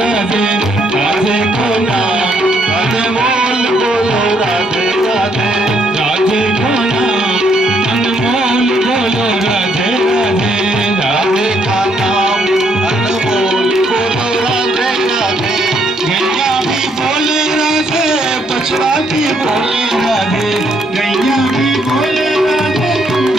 राधे राधे को नाम अनमोल बोलो राधे राधे राधे को नाम अनमोल बोलो राधे राधे राधे का नाम अनमोल बोलो राधे राधे गैया भी बोले राधे बछड़ा भी बोले राधे गैया भी बोले राधे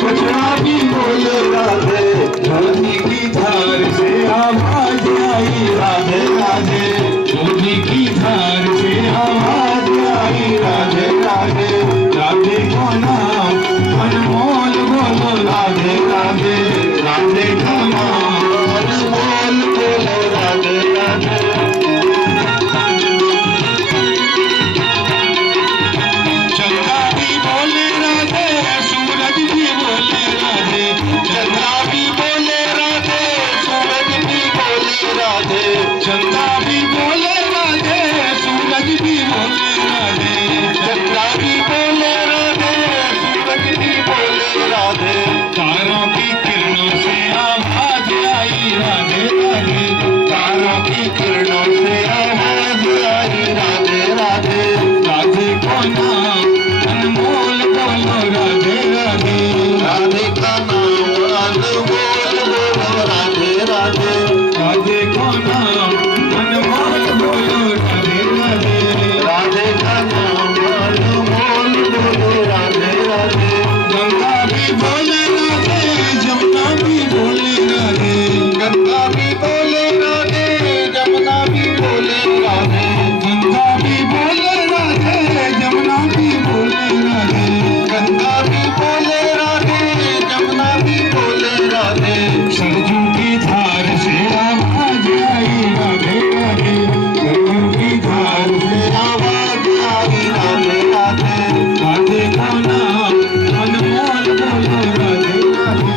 बछड़ा भी बोले राधे ज्योति की धार से आवाज आई राधे राधे ज्योति की धार से आवाज आई राधे राधे राधे को नाम अनमोल बोलो राधे राधे राधे का नाम अनमोल बोलो राधे राधे चंद्रा भी बोले राधे सूरज भी बोले राधे चंद्रा भी बोले राधे सूरज भी बोले राधे चंद्रा भी बोले राधे सूरज भी बोले राधे चंद्रा भी बोले राधे सूरज भी बोले राधे तारों की किरणों से आवाज आई राधे राधे तारों की किरणों से आवाज आई राधे राधे राधे को नाम अनमोल बोलो राधे राधे राधे का नाम अनमोल बोलो राधे राधे राधे को नाम अनमोल बोलो राधे राधे राधे का नाम अनमोल बोलो राधे राधे गंगा भी बोले राधे जमुना भी बोले राधे गंगा भी बोले राधे जमुना भी बोले राधे गंगा भी बोले राधे जमुना भी बोले राधे गंगा भी बोले राधे जमुना भी बोले राधे सरजू की धार से आवाज आई राधे राधे सरजू की धार से आवाज आई राधे राधे राधे का नाम अनमोल बोलो राधे राधे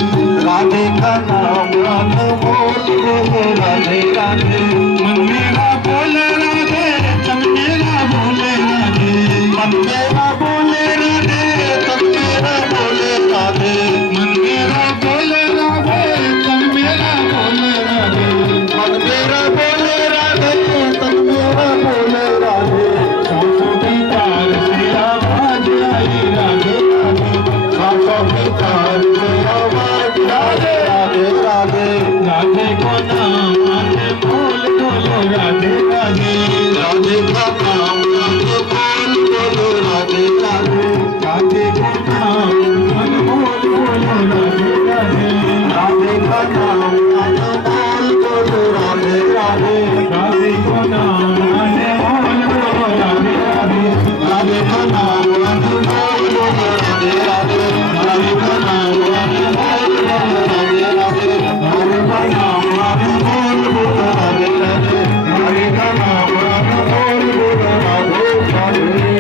राधे का नाम अनमोल बोलो राधे राधे मन मेरा बोले राधे तन मेरा बोले राधे मन मेरा बोले राधे तन मेरा बोले राधे मन मेरा बोले राधे तन मेरा बोले राधे मन मेरा बोले राधे तन मेरा बोले राधे सांसों की तार से आवाज आई राधे राधे सांसों की तार से आवाज राधे राधे राधे राधे को नाम अनमोल बोलो राधे राधे राधे का नाम अनमोल बोलो राधे राधे राधे को नाम अनमोल बोलो राधे राधे राधे का नाम अनमोल बोलो राधे राधे राधे को नाम अनमोल बोलो राधे राधे राधे का नाम अनमोल बोलो राधे राधे राधे का नाम अनमोल बोलो राधे राधे राधे का नाम अनमोल बोलो राधे राधे राधे का नाम अनमोल बोलो राधे राधे।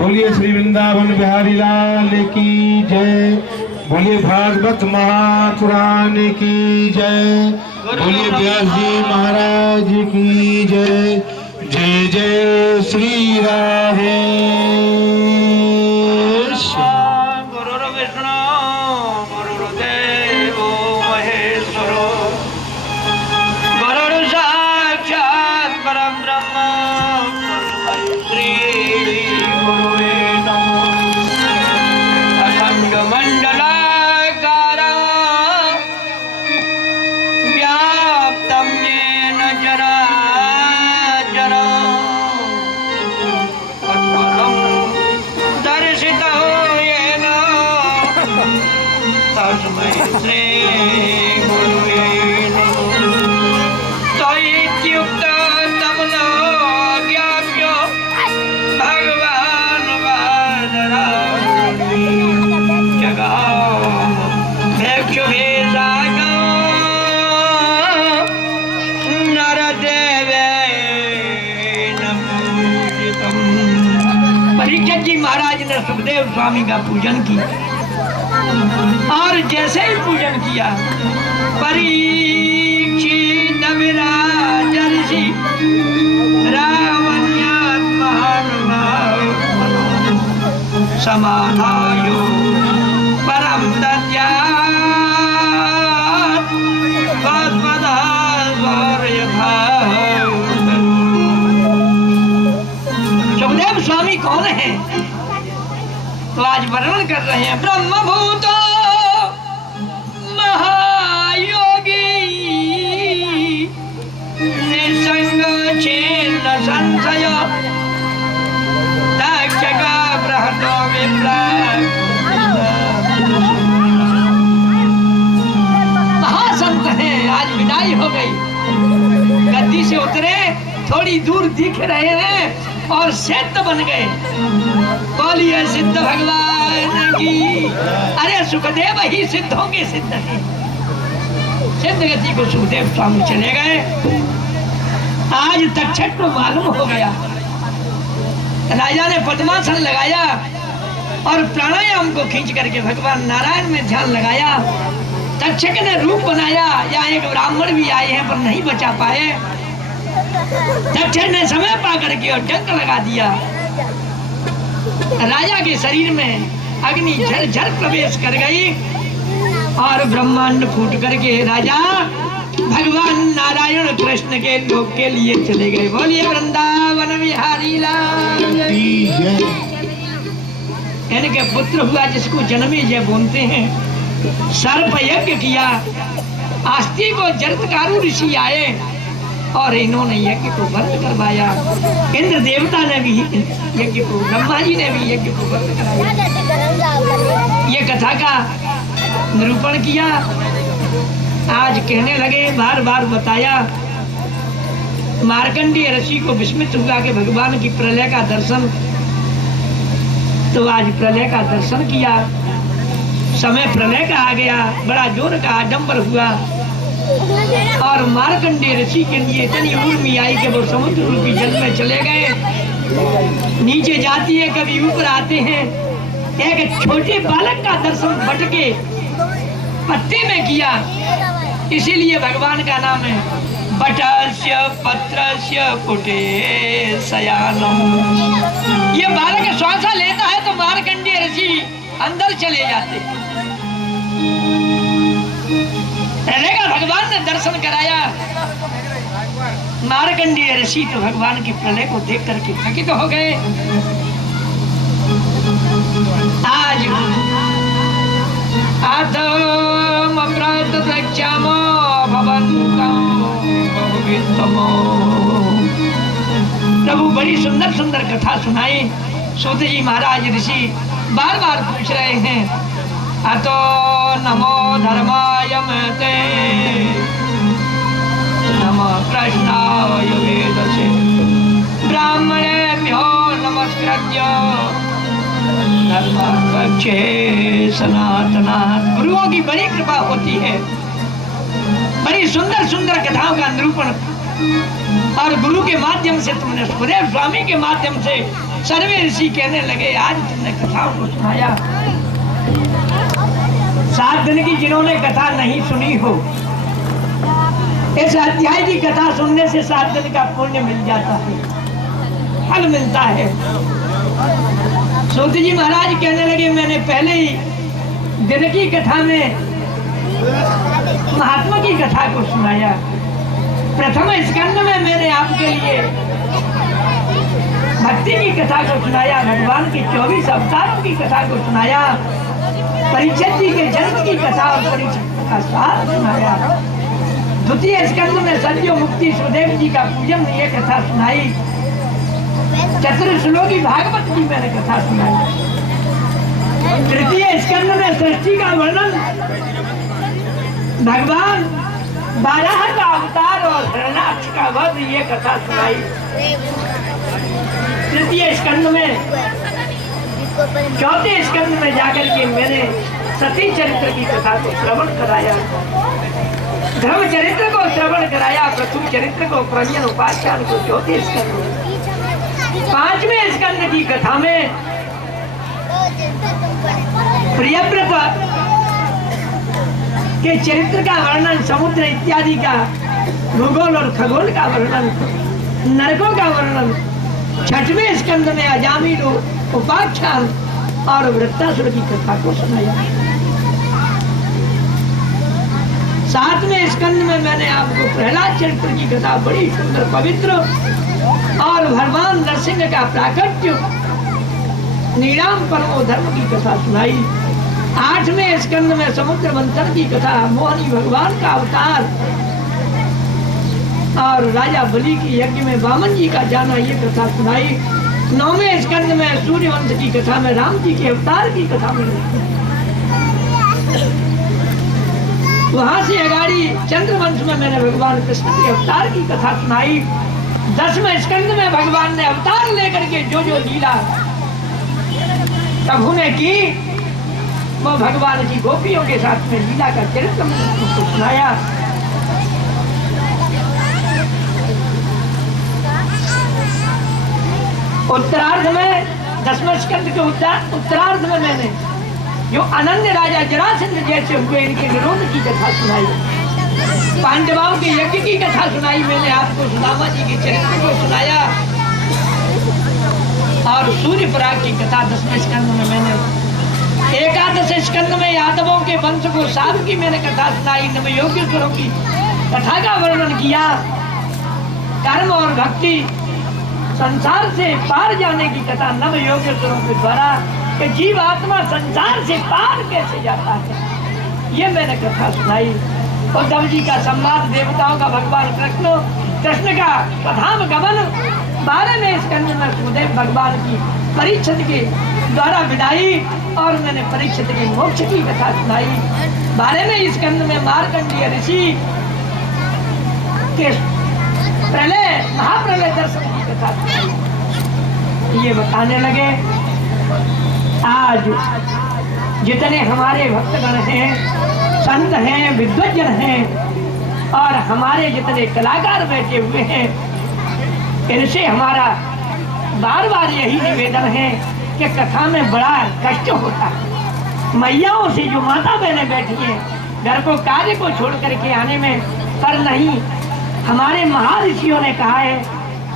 बोलिए श्री वृंदावन बिहारी लाल की जय बोलिए भागवत महापुराण की जय बोलिए व्यास जी महाराज की जय जय जय श्री राधे गुरुर्विष्णु गुरुर्देवो महेश्वरो गुरुर्साक्षात् परब्रह्म तस्मै श्री गुरुवे नमः अखण्डमण्डलाकारं व्याप्तं येन चराचरम् तत्पदं दर्शितो येन तस्मै श्री गुरुवे नमः तैत्युक्तो तमनो ज्ञाप्यो भगवान् वादराणि जगाम भेक्षुभिर्साकं नरदेवेन पूजितम्। परीक्षित जी महाराज ने सुखदेव स्वामी का पूजन किया और जैसे ही पूजन किया परीक्षित विराज ऋषि रावण्यात्महानुभाव समाधायो परम दद्यात् भस्मधास्वर्यभाव कौन है? तो आज वर्णन कर रहे हैं। ब्रह्मभूत महायोगी निसंग छीन संशय दक्षक बृहतो विप्र। महासंत हैं, आज विदाई हो गई, गद्दी से उतरे, थोड़ी दूर दिख रहे हैं और सिद्ध बन गए। बोलिए सिद्ध भगवान की। अरे सुखदेव ही सिद्धों के सिद्ध हैं। सिद्ध गति को सुखदेव स्वामी चले गए। आज तक्षक को मालूम हो गया। राजा ने पद्मासन लगाया और प्राणायाम को खींच करके भगवान नारायण में ध्यान लगाया। तक्षक ने रूप बनाया। यहाँ एक ब्राह्मण भी आए हैं पर नहीं बचा पाए। तक्षक ने समय पा करके और डंक लगा दिया। राजा के शरीर में अग्नि झर प्रवेश कर गई और ब्रह्मांड फूट करके राजा भगवान नारायण कृष्ण के लोक के लिए चले गए। बोलिए वृंदावन बिहारी लाल। इनके पुत्र हुआ जिसको जन्मे जय बोलते हैं। सर्प यज्ञ किया। आस्ती को जरत्कारु ऋषि आए और इन्होंने यज्ञ को बंद करवाया। इंद्र देवता ने भी यज्ञ को, ब्रह्मा जी ने भी यज्ञ को बंद कराया। ये कथा का निरूपण किया। आज कहने लगे, बार बार बताया। मार्कंडेय ऋषि को विस्मित हुआ कि भगवान की प्रलय का दर्शन, तो आज प्रलय का दर्शन किया। समय प्रलय का आ गया, बड़ा जोर का आडंबर हुआ और मार्कंडेय ऋषि के लिए इतनी उर्मी आई कि वो समुद्र रूपी जल में चले गए। नीचे जाती है, कभी ऊपर आते हैं। एक छोटे बालक का दर्शन भटके पत्ते में किया, इसीलिए भगवान का नाम है बटस्य पत्रस्य पुटे शयानम। ये बालक श्वासा लेता है तो मार्कंडेय ऋषि अंदर चले जाते। रहेगा, भगवान ने दर्शन कराया। मार्कंडेय ऋषि तो भगवान की प्रलय को देख करके थकित हो गए। आज आधम व्रत द्रक्ष्यामो भवन्तम बहुवित्तमो। प्रभु बड़ी सुंदर सुंदर कथा सुनाई। सूत जी महाराज ऋषि बार बार पूछ रहे हैं, अतो नमो धर्माय महते नमो कृष्णाय वेदसे ब्राह्मणेभ्यो नमस्कृत्य धर्मक्षे सनातना। गुरुओं की बड़ी कृपा होती है। बड़ी सुंदर सुंदर कथाओं का निरूपण और गुरु के माध्यम से तुमने, सुखदेव स्वामी के माध्यम से सर्वे ऋषि कहने लगे, आज तुमने कथाओं को सुनाया। 7 दिन की जिन्होंने कथा नहीं सुनी हो, इस अध्याय की कथा सुनने से 7 दिन का पुण्य मिल जाता है, फल मिलता है। सूत जी महाराज कहने लगे, मैंने पहले ही दिन की कथा में महात्मा की कथा को सुनाया। प्रथम स्कंद में मैंने आपके लिए भक्ति की कथा को सुनाया, भगवान की 24 अवतारों की कथा को सुनाया, परीक्षित जी के जन्म की कथा और परीक्षित का सार सुनाया। द्वितीय स्कंद में सद्यो मुक्ति सुखदेव जी का पूजन, ये कथा सुनाई। चतुर्श्लोकी भागवत की मैंने कथा सुनाई। तृतीय स्कंद में सृष्टि का वर्णन, भगवान 12 का अवतार और हिरण्याक्ष का वध, ये कथा सुनाई। तृतीय स्कंद में, चौथे स्कंद में जाकर के मैंने सती चरित्र की कथा को श्रवण कराया, धर्म चरित्र को श्रवण कराया, पृथु चरित्र को, प्रज्ञन उपाख्यान को चौथे स्कंद में। 5वें स्कंद की कथा में प्रियव्रत के चरित्र का वर्णन, समुद्र इत्यादि का भूगोल और खगोल का वर्णन, नरकों का वर्णन। 6वें स्कंद में अजामिल उपाख्यान और वृत्तासुर की कथा को सुनाया। 7वें स्कंद में मैंने आपको प्रहलाद चरित्र की कथा, बड़ी सुंदर पवित्र, और भगवान नरसिंह का प्राकट्य नीलाम परमो धर्म की कथा सुनाई। 8वें स्कंद में समुद्र मंथन की कथा, मोहनी भगवान का अवतार और राजा बलि की यज्ञ में वामन जी का जाना, ये कथा सुनाई। 9वें स्कंद में सूर्यवंश की कथा में राम जी के अवतार की कथा मिली। वहां से अगाड़ी चंद्रवंश में मैंने भगवान कृष्ण के अवतार की कथा सुनाई। 10वें स्कंद में भगवान ने अवतार लेकर के जो जो लीला प्रभु ने की, वो भगवान की गोपियों के साथ में लीला का चरित्र मैंने सुनाया। उत्तरार्ध में 10वें स्कंद के उत्तरार्ध में मैंने जो अनन्य राजा जरासंध जैसे हुए, इनके निरोध की कथा सुनाई। पांडवों के यज्ञ की कथा सुनाई मैंने आपको, सुदामा जी के चरित्र को सुनाया। और सूर्य पराग की कथा 10वें स्कंद में मैंने। 11 स्कंद में यादवों के वंश को साध की मैंने कथा सुनाई। नवयोगेश्वरों की कथा का वर्णन किया। कर्म और भक्ति, संसार से पार जाने की कथा नवयोगेश्वरों के द्वारा, कि जीव आत्मा संसार से पार कैसे जाता है, ये मैंने कथा सुनाई। उद्धव जी का संवाद, देवताओं का भगवान कृष्ण का प्रधान गमन, 12वें स्कंद में सुखदेव भगवान की परीक्षित के द्वारा विदाई, और मैंने परीक्षित के मोक्ष की कथा सुनाई। 12वें स्कंद में मार्कंडेय ऋषि के प्रलय, महाप्रलय दर्शन की कथा सुनाई। ये बताने लगे आज जितने हमारे भक्तगण हैं, संत हैं, विद्वज्जन हैं, और हमारे जितने कलाकार बैठे हुए हैं, इनसे हमारा बार बार यही निवेदन है कि कथा में बड़ा कष्ट होता है। मैयाओं से जो माता बहनें बैठी हैं, घर को कार्य को छोड़ करके आने में, पर नहीं, हमारे महर्षियों ने कहा है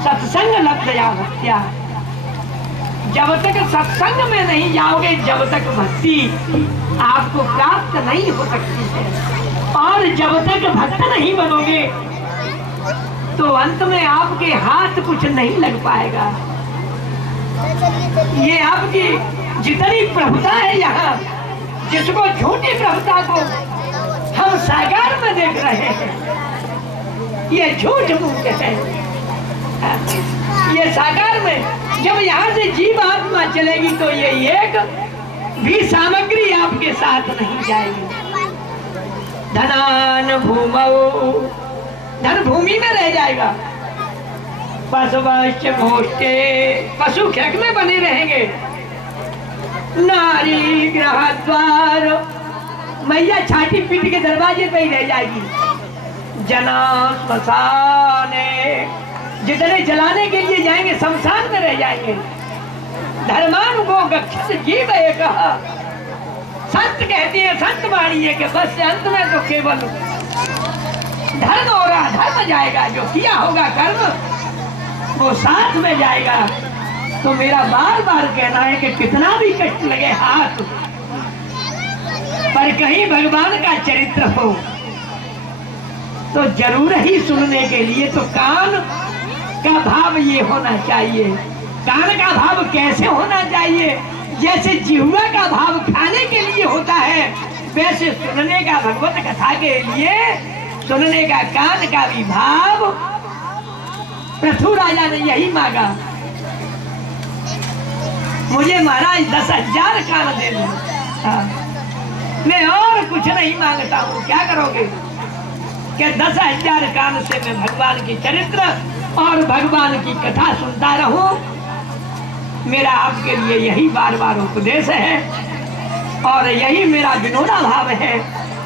सत्संग लग गया भक्त्या। जब तक सत्संग में नहीं जाओगे, जब तक भक्ति आपको प्राप्त नहीं हो सकती है। और जब तक भक्त नहीं बनोगे तो अंत में आपके हाथ कुछ नहीं लग पाएगा। ये आपकी जितनी प्रभुता है यहाँ, जिसको झूठी प्रभुता को हम साकार में देख रहे हैं, ये झूठ मूठ है। ये साकार में जब यहाँ से जीव आत्मा चलेगी तो ये एक भी सामग्री आपके साथ नहीं जाएगी। धनान भूमौ, धन भूमि में रह जाएगा। पशुवश्च भोष्टे, पशु खेत में बने रहेंगे। नारी ग्रह द्वार, मैया छाती पीट के दरवाजे पे ही रह जाएगी। जना श्मशाने, जितने जलाने के लिए जाएंगे शमशान में रह जाएंगे। धर्मान को गच्छत जीव एक, संत कहती है, संत वाणी है कि बस अंत में तो केवल धर्म और अधर्म जाएगा, जो किया होगा कर्म वो साथ में जाएगा। तो मेरा बार बार कहना है कि कितना भी कष्ट लगे हाथ, पर कहीं भगवान का चरित्र हो तो जरूर ही सुनने के लिए तो कान का भाव ये होना चाहिए। कान का भाव कैसे होना चाहिए? जैसे जिह्वा का भाव खाने के लिए होता है, वैसे सुनने का भगवत कथा के लिए सुनने का कान का भी भाव पृथु राजा ने यही मांगा। मुझे महाराज 10,000 कान दे दो, मैं और कुछ नहीं मांगता हूँ। क्या करोगे? कि 10,000 कान से मैं भगवान की चरित्र और भगवान की कथा सुनता रहूं। मेरा आपके लिए यही बार बार उपदेश है, और यही मेरा विनोदा भाव है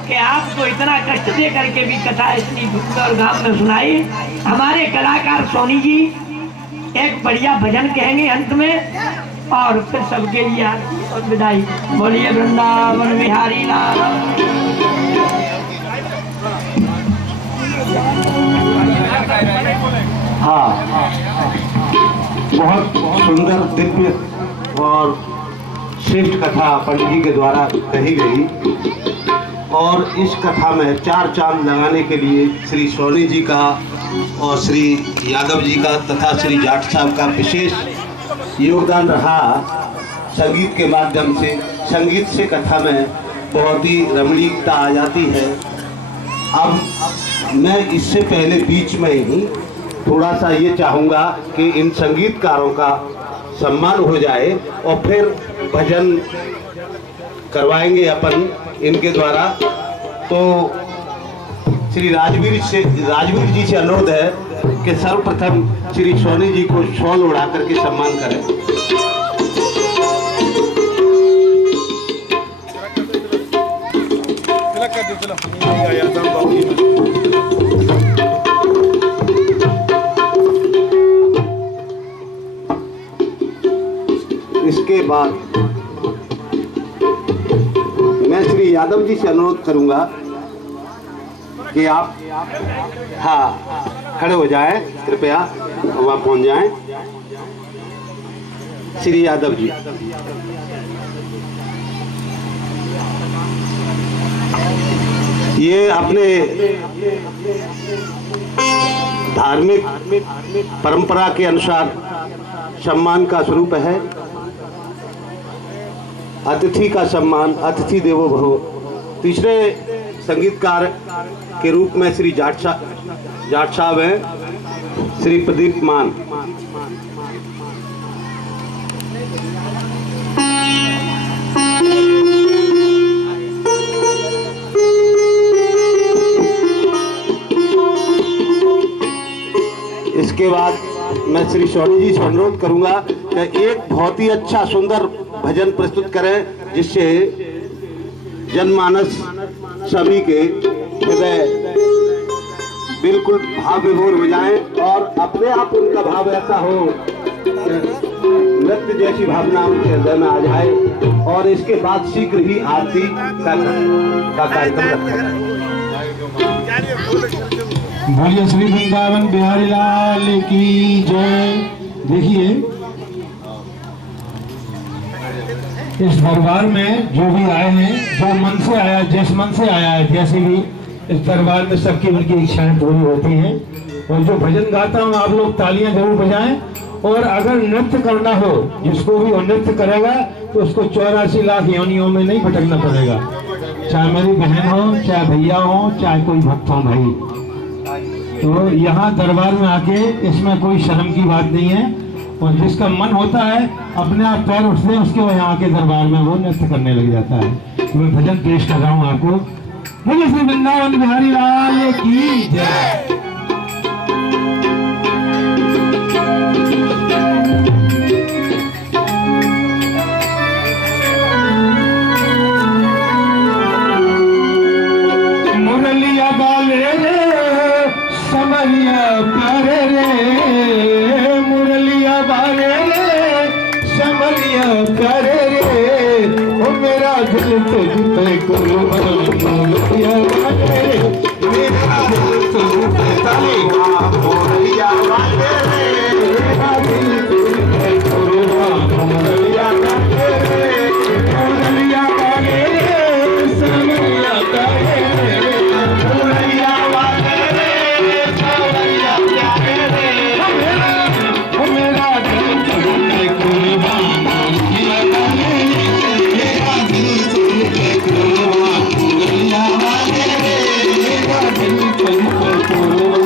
कि आपको इतना कष्ट दे करके भी कथा इतनी धूम और धाम में सुनाई। हमारे कलाकार सोनी जी एक बढ़िया भजन कहेंगे अंत में, और फिर सबके लिए और विदाई। बोलिए वृंदावन बिहारी लाल। हाँ, बहुत सुंदर दिव्य और श्रेष्ठ कथा पंडित जी के द्वारा कही गई, और इस कथा में 4 चांद लगाने के लिए श्री सोनी जी का और श्री यादव जी का तथा श्री जाट साहब का विशेष योगदान रहा संगीत के माध्यम से। संगीत से कथा में बहुत ही रमणीकता आ जाती है। अब मैं इससे पहले बीच में ही थोड़ा सा ये चाहूँगा कि इन संगीतकारों का सम्मान हो जाए और फिर भजन करवाएंगे अपन इनके द्वारा। तो श्री राजवीर जी से अनुरोध है कि सर्वप्रथम श्री सोनी जी को शॉल उड़ा करके सम्मान करें। इसके बाद मैं श्री यादव जी से अनुरोध करूंगा कि आप खड़े हो जाएं, कृपया वहां पहुंच जाएं। श्री यादव जी, ये अपने धार्मिक परंपरा के अनुसार सम्मान का स्वरूप है। अतिथि का सम्मान, अतिथि देवो भव। तीसरे संगीतकार के रूप में श्री जाट साहब हैं, श्री प्रदीप मान। इसके बाद मैं श्री सोनी जी से अनुरोध करूंगा कि एक बहुत ही अच्छा सुंदर भजन प्रस्तुत करें जिससे जनमानस सभी के हृदय बिल्कुल भाव विभोर हो जाएं और अपने आप उनका भाव ऐसा हो नृत्य जैसी भावना उनके हृदय में आ जाए। और इसके बाद शीघ्र ही आरती का कार्यक्रम रखा जाए। बोलिए श्री वृंदावन बिहारी लाल की जय। देखिए, इस दरबार में जो भी आए हैं, जो मन से आया, जिस मन से आया है, जैसे भी इस दरबार में सबकी उनकी इच्छाएं पूरी होती हैं। और जो भजन गाता हूँ आप लोग तालियां जरूर बजाएं। और अगर नृत्य करना हो, जिसको भी नृत्य करेगा तो उसको 84 लाख योनियों में नहीं भटकना पड़ेगा। चाहे मेरी बहन हो, चाहे भैया हो, चाहे कोई भक्त हो भाई। तो यहाँ दरबार में आके इसमें कोई शर्म की बात नहीं है। और जिसका मन होता है अपने आप पैर उठते हैं उसके, वो यहाँ के दरबार में वो नृत्य करने लग जाता है। मैं भजन पेश कर रहा हूँ आपको। बोलिए श्री वृंदावन बिहारी लाल की जय। मुरलिया बाले रे समरिया प्यारे रे, मुरलिया बाले रे समरिया प्यारे रे, ओ मेरा दिल तुझ पे कुर्बान। मुरलिया बाले रे, मेरा दिल तुझ पे कुर्बान। मुरलिया बाले रे, मेरा दिल तुझ पे कुर्बान। मुरलिया बाले रे, मुरलिया बाले रे समरिया प्यारे रे, मुरलिया बाले रे समरिया प्यारे रे, ओ मेरा दिल तुझ पे कुर्बान। मुरलिया बाले रे, मेरा दिल तुझ पे कुर्बान। मुरलिया बाले रे, मेरा दिल तुझ पे कुर्बान।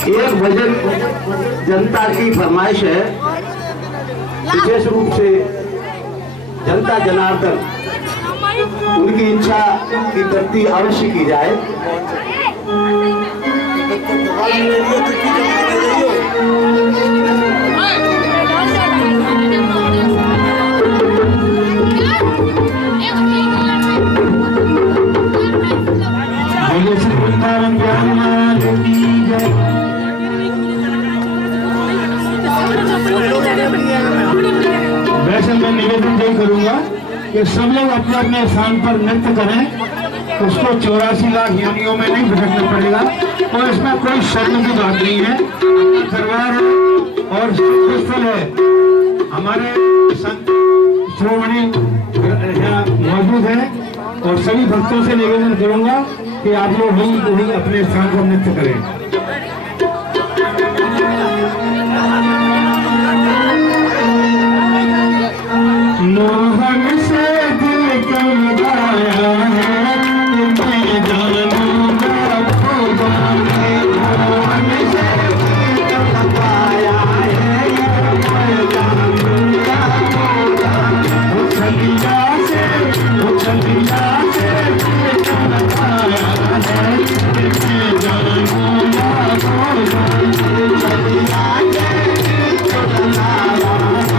एक भजन जनता की फरमाइश है, विशेष रूप से जनता जनार्दन उनकी इच्छा की तृप्ति अवश्य की जाए। वैसे मैं निवेदन यही करूंगा कि सब लोग अपने अपने स्थान पर नृत्य करें, उसको 84 लाख योनियों में नहीं भटकना पड़ेगा और इसमें कोई शर्म की बात नहीं है। दरबार है और स्थल है, हमारे संत श्रोमणी यहाँ मौजूद है और सभी भक्तों से निवेदन करूंगा कि आप लोग वही अपने स्थान पर नृत्य करें। मोहन से दिल का लगाया है, मैं जानूंगा खुदा ने। मोहन से दिल का लगाया है, मैं जानूंगा खुदा ने। वो छलिया से दिल का लगाया है, मैं जानूंगा खुदा ने। छलिया से दिल का लगाया है,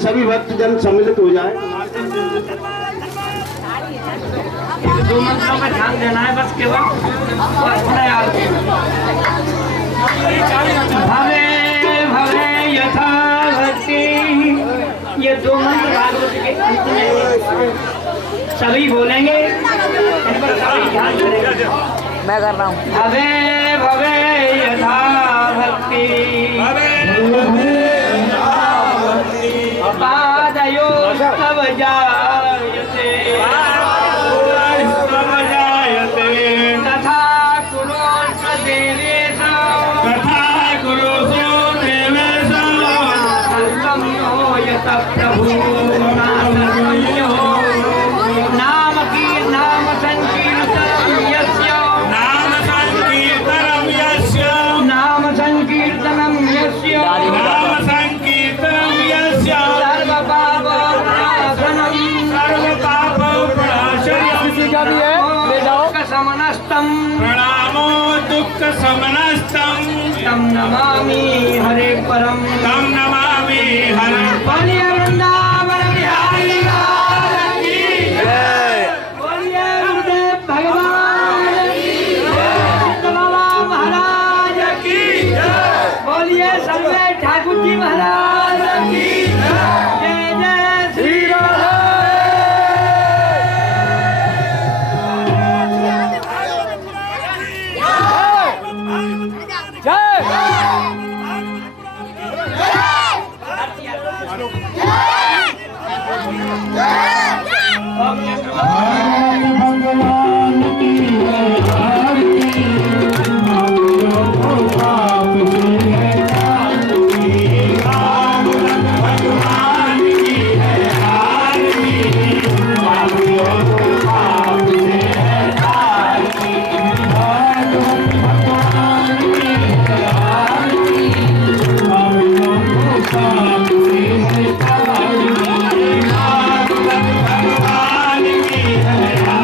सभी भक्तजन सम्मिलित हो जाए। दो मंत्रों में ध्यान देना है बस केवल। भवे भवे यथा भक्ति, ये दो मंत्र भागवत के अंत में सभी बोलेंगे, इन पर सभी ध्यान करेंगे। मैं कर रहा हूँ। भवे भवे यथा भक्ति, पादयो तव जायते, जगत प्रभु नाम की नाम संकीर्तन यस्य नाम संकीर्तनम यस्य नाम संकीर्तनम यस्य नाम संकीर्तनम यस्य सर्व पाप प्रणाशनम समनस्तम प्रणामो दुःख समनस्तम तम नमामि हरे परम तम नमामि हरे बोलिए वृंदावन बिहारी लाल की जय बोलिए गुरुदेव भगवान की जय बाबा महाराज की जय बोलिए सर्वे ठाकुर जी महाराज की जय जय जय श्री राधे भगवान की आरती मांगो तो पाप से है शांति। भगवान की है आरती मांगो तो पाप से है शांति। भगवान की है आरती मांगो तो पाप से है शांति। भगवान की है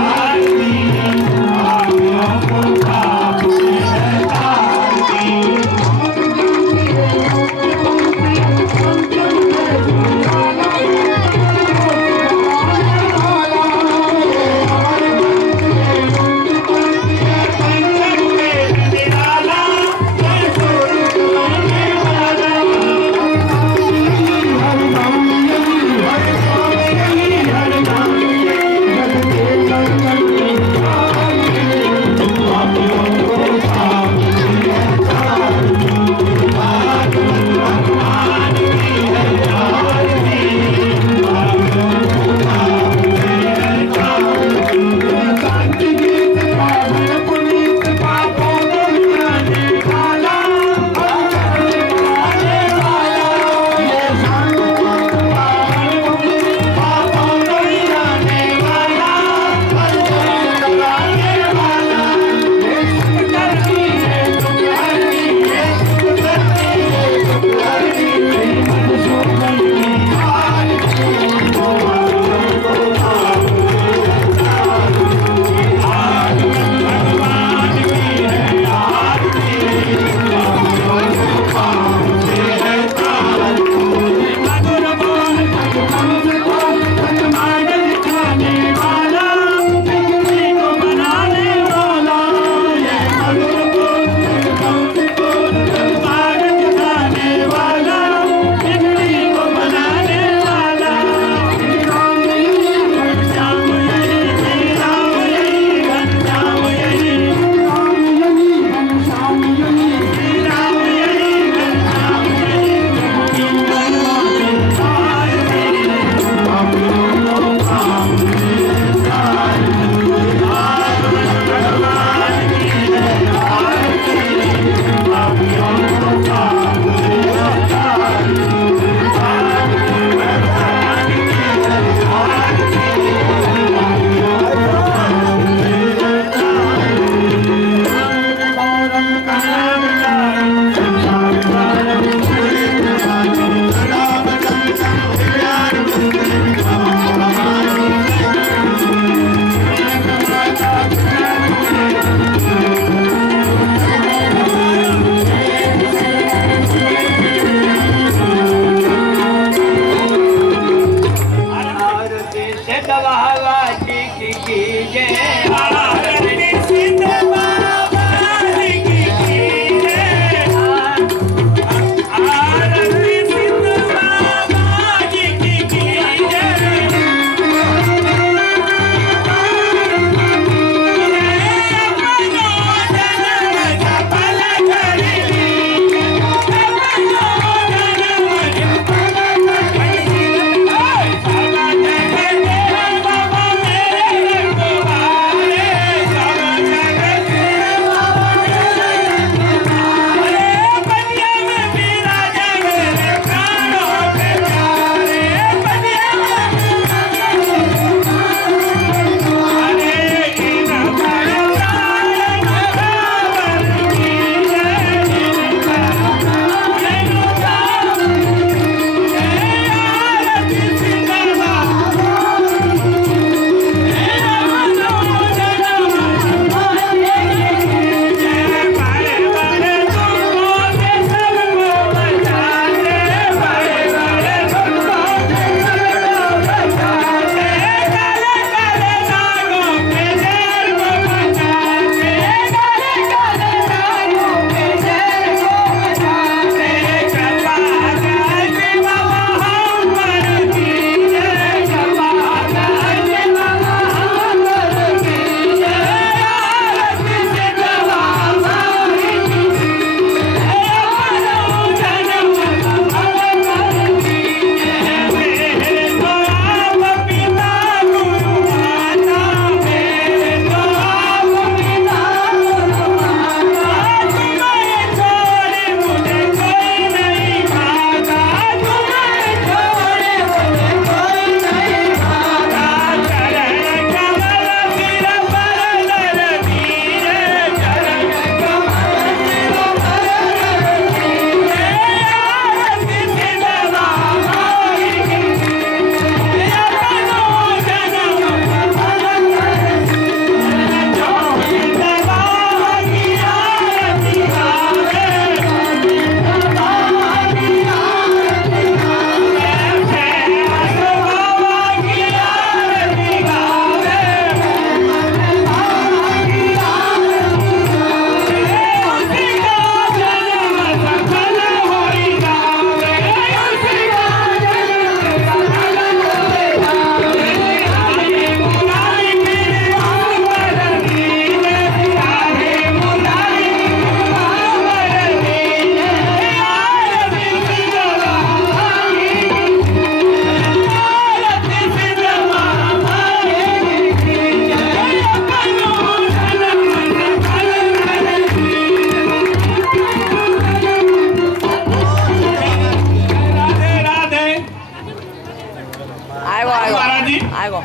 आएगो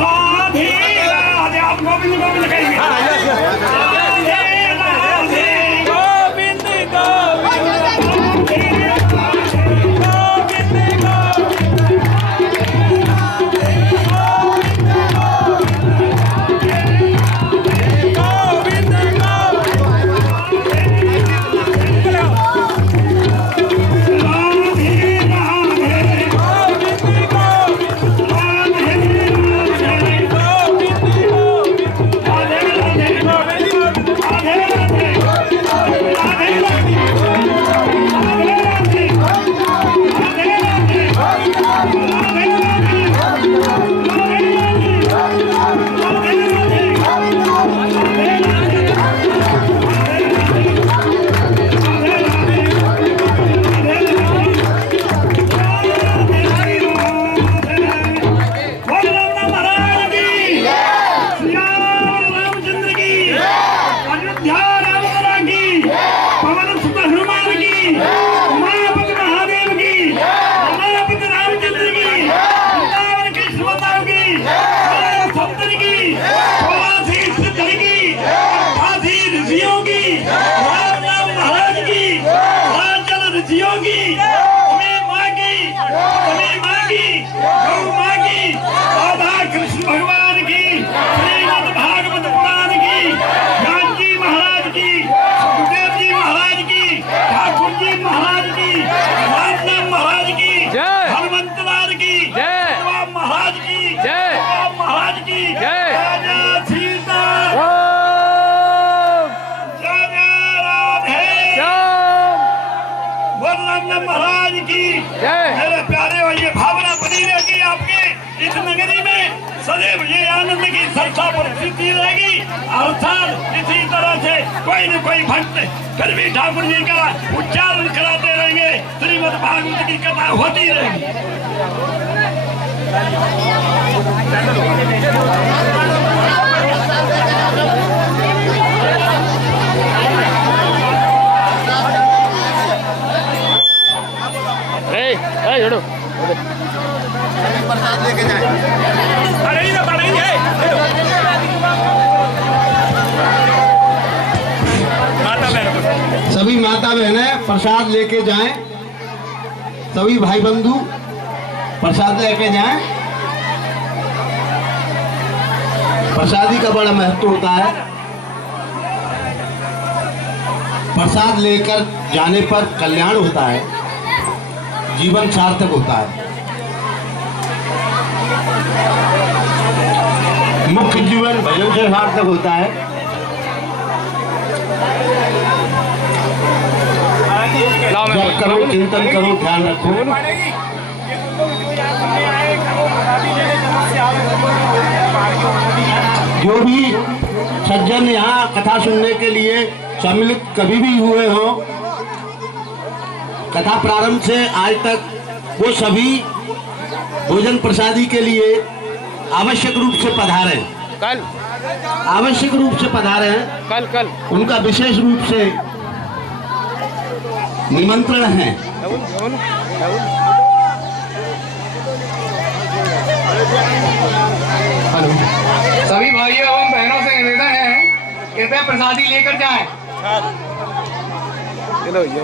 राधे राधे आप गोविंद गोविंद कहेंगे राधे राधे गोविंद महाराज की मेरे प्यारे और ये भावना बनी रहेगी आपके इस नगरी में सदैव ये आनंद की संस्था परिस्थिति रहेगी। हर साल इसी तरह से कोई न कोई भक्त फिर भी ठाकुर जी का उच्चारण कराते रहेंगे, श्रीमद् भागवत की कथा होती रहेगी। प्रसाद लेके जाए सभी माता बहनें प्रसाद लेके जाएं, सभी भाई बंधु प्रसाद लेके जाएं। प्रसादी का बड़ा महत्व होता है। प्रसाद लेकर जाने पर कल्याण होता है, जीवन सार्थक होता है। मुख्य जीवन भजन से सार्थक होता है। जप करो, चिंतन करो, ध्यान रखो। जो भी सज्जन यहाँ कथा सुनने के लिए सम्मिलित कभी भी हुए हो, कथा प्रारंभ से आज तक, वो सभी भोजन प्रसादी के लिए आवश्यक रूप से पधारे हैं। कल आवश्यक रूप से पधारे हैं। कल उनका विशेष रूप से निमंत्रण है। सभी भाइयों एवं बहनों से निवेदन है, कृपया प्रसादी लेकर जाएं। चलो ये